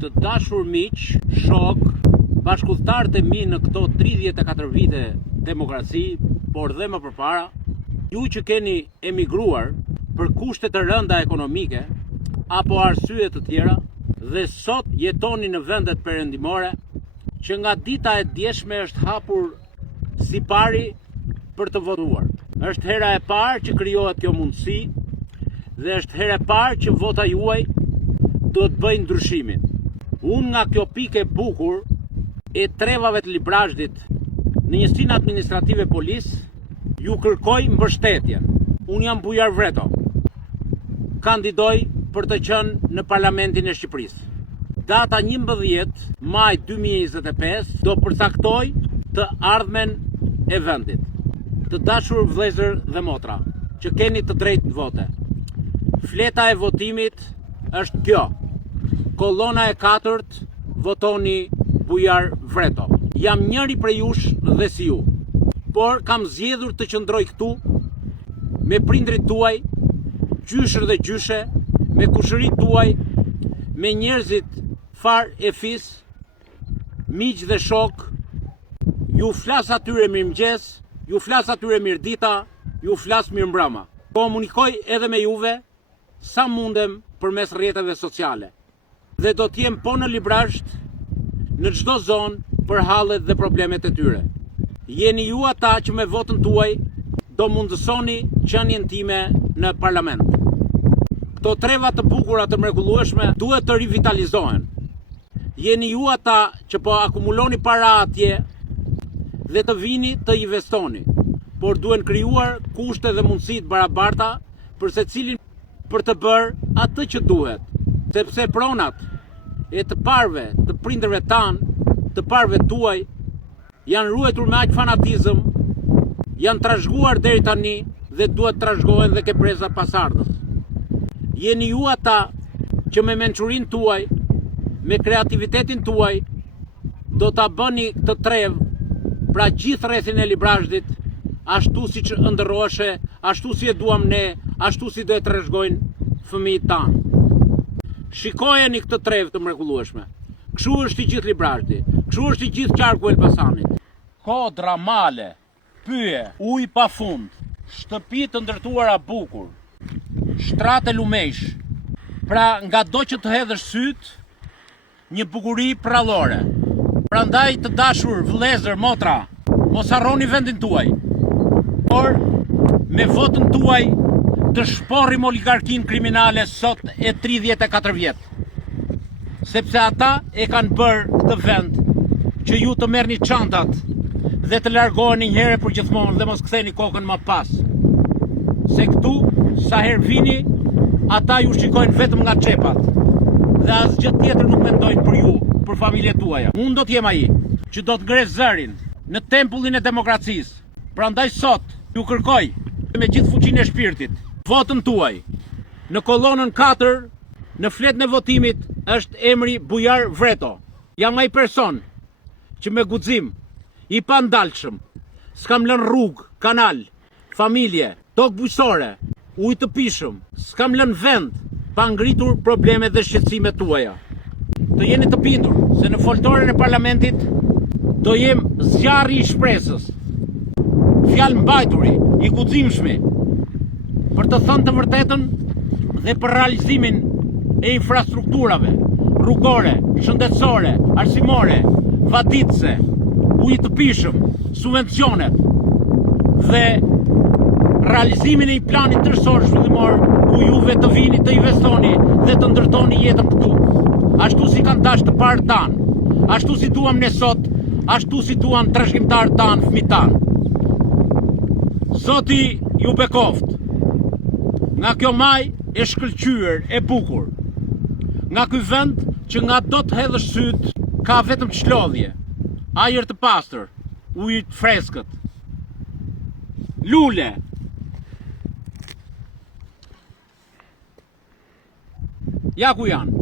Të dashur miq, shok, bashkëudhëtarët e mi në këto 34 vite demokraci, por dhe më përpara, ju që keni emigruar për kushte të rënda ekonomike apo arsye të tjera dhe sot jetoni në vendet perëndimore, që nga dita e djeshme është hapur si pari për të votuar. Është hera e parë që krijohet kjo mundësi dhe është hera e parë që vota juaj do të bëjnë ndryshimin. Unë nga kjo pikë e bukur e trevave të Librazhdit në njësinë administrative polis, ju kërkoj mbështetje. Unë jam Bujar Vreto. Kandidoj për të qenë në Parlamentin e Shqipërisë. Data 11 maj 2025 do përcaktoj të ardhmen e vendit. Të dashur vëllezër dhe motra, që keni të drejtë vote. Fleta e votimit është kjo. Kolona e 4, votoni Bujar Vreto. Jam njëri prej jush dhe si ju, por kam zgjedhur të qëndroj këtu me prindrit tuaj, gjyshër dhe gjyshe, me kushërit tuaj, me njerëzit far e fis, miq dhe shok. Ju flas atyre mirëmëngjes, ju flas atyre mirëdita, ju flas mirëmbrëma. Komunikoj edhe me juve sa mundem përmes rrjeteve sociale. Dhe do t'jem po në Librazhd, në çdo zonë për hallet dhe problemet e tyre. Jeni ju ata që me votën tuaj do mundësoni qënien time në parlament. Këto treva të bukura të mrekullueshme duhet të rivitalizohen. Jeni ju ata që po akumuloni para atje dhe të vini të investoni, por duhen krijuar kushte dhe mundësi të barabarta për secilin për të bërë atë që duhet, sepse pronat e të parëve, të prindërve tanë, të parëve tuaj, janë ruetur me aq fanatizëm, janë trashëguar deri tani dhe duhet trashëgohen dhe ke preza pasardhës. Jeni ju ata që me mençurinë tuaj, me kreativitetin tuaj, do ta bëni këtë trevë pra gjithë rrethin e Librazhdit, ashtu siç ëndërroheshe, ashtu si e duam ne, ashtu si do e trashëgojnë fëmijët tanë. Shikojeni këtë trevë të mrekullueshme. Kështu është i gjithë Librazhdi, kështu është i gjithë qarku e Elbasanit. Kodra, male, pyje, ujë pafund, shtëpi të ndërtuara bukur, shtrate lumejsh. Pra nga do që të hedhësh syt, një bukuri prallore. Prandaj të dashur vëllezër, motra, mos harroni vendin tuaj. Por me votën tuaj të shporrim oligarkin kriminale sot e 34 vjet. Sepse ata e kanë bërë këtë vend që ju të merrni çantat dhe të largoheni një herë për gjithmonë dhe mos ktheni kokën më pas. Se këtu, sa herë vini, ata ju shikojnë vetëm nga xhepat dhe asgjë tjetër nuk mendojnë për ju, për familjet tuaja. Unë do t'jem ai që do të ngre zërin në tempullin e demokracisë. Prandaj sot ju kërkoj me gjithë fuqinë e shpirtit votën tuaj. Në kolonën 4, në fletën e votimit është emri Bujar Vreto. Jam ai person që me guxim i pandalshëm s'kam lënë rrugë, kanal, familje, tokë bujqësore, ujë të pishëm, s'kam lënë vend pa ngritur problemet dhe shqetësimet tuaja. Të jeni të bindur se në foltoren e parlamentit do jem zjarri i shpresës, fjalë mbajturi, i guximshmi, për të thënë të vërtetën dhe për realizimin e infrastrukturave, rrugore, shëndetësore, arsimore, vaditëse, ujë të pishëm, subvencionet dhe realizimin e një planit tërësor zhvillimor ku juve të vini të investoni dhe të ndërtoni jetën këtu. Ashtu si kanë dashur të parë tanë, ashtu si duam ne sot, ashtu si duan trashëgimtarët tanë, fëmijët tanë. Zoti ju bekoft. Nga kjo maj e shkëlqyer, e bukur. Nga ky vend që nga do të hedhësh syt ka vetëm çlodhje, ajër të pastër, ujë të freskët, lule. Ja ku janë.